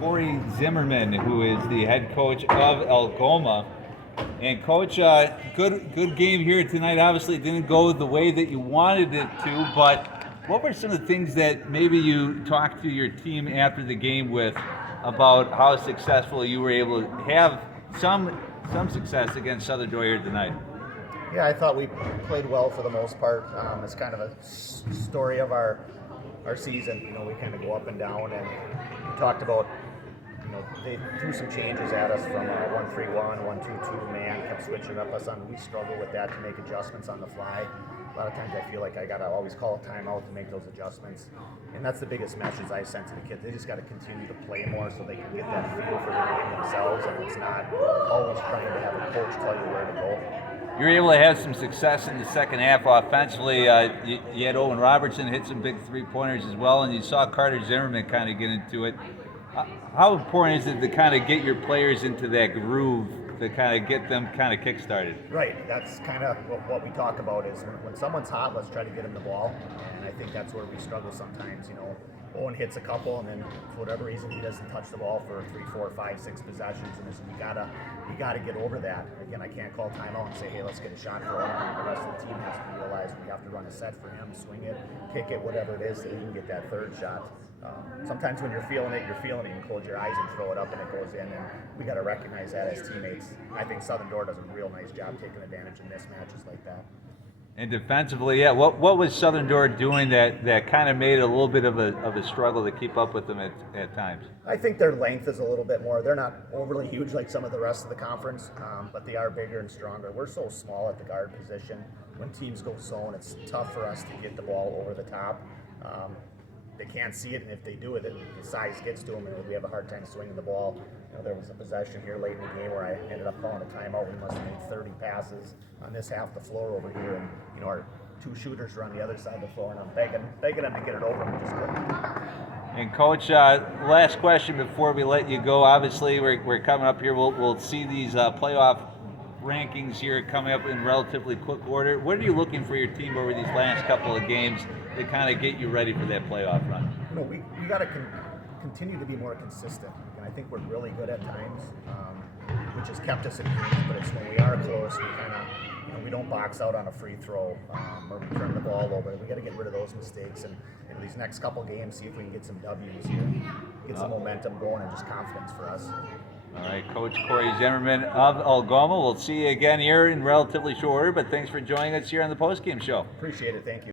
Corie Zimmerman, who is the head coach of Algoma. And Coach, good game here tonight. Obviously, it didn't go the way that you wanted it to, but what were some of the things that maybe you talked to your team after the game with about how successful you were able to have some success against Southern Door here tonight? Yeah, I thought we played well for the most part. It's kind of a story of our season. You know, we kind of go up and down, and we talked about, you know, they threw some changes at us from 1-3-1, 1-2-2 man, kept switching up us on. We struggle with that to make adjustments on the fly. A lot of times I feel like I gotta always call a timeout to make those adjustments, and that's the biggest message I sent to the kids. They just got to continue to play more so they can get that feel for the game themselves, and it's not always trying to have a coach tell you where to go. You were able to have some success in the second half offensively. You had Owen Robertson hit some big three-pointers as well, and you saw Carter Zimmerman kind of get into it. How important is it to kind of get your players into that groove, to kind of get them kind of kick-started? Right, that's kind of what we talk about is when someone's hot, let's try to get them the ball, and I think that's where we struggle sometimes. You know, Owen hits a couple, and then for whatever reason he doesn't touch the ball for 3, 4, 5, 6 possessions, and we gotta get over that. Again, I can't call timeout and say, hey, let's get a shot for Owen. The rest of the team has to realize we have to run a set for him, swing it, kick it, whatever it is, so he can get that third shot. Sometimes when you're feeling it, you can close your eyes and throw it up and it goes in, and we got to recognize that as teammates. I think Southern Door does a real nice job taking advantage of mismatches like that. And defensively, yeah, what was Southern Door doing that kind of made it a little bit of a struggle to keep up with them at times? I think their length is a little bit more. They're not overly huge like some of the rest of the conference, but they are bigger and stronger. We're so small at the guard position. When teams go zone, it's tough for us to get the ball over the top. They can't see it, and if they do it, the size gets to them, and we have a hard time swinging the ball. You know, there was a possession here late in the game where I ended up calling a timeout. We must have made 30 passes on this half the floor over here, and you know our 2 shooters are on the other side of the floor, and I'm begging them to get it over, and we just couldn't. And Coach, last question before we let you go. Obviously, we're coming up here. We'll see these playoff rankings here coming up in relatively quick order. What are you looking for your team over these last couple of games to kind of get you ready for that playoff run? You know, we got to continue to be more consistent, and I think we're really good at times, which has kept us in games. But it's when we are close, we kind of, you know, we don't box out on a free throw or we turn the ball over. We got to get rid of those mistakes, and in these next couple games, see if we can get some W's here, get some momentum going, and just confidence for us. All right, Coach Corie Zimmerman of Algoma. We'll see you again here in relatively short order, but thanks for joining us here on the Postgame Show. Appreciate it. Thank you.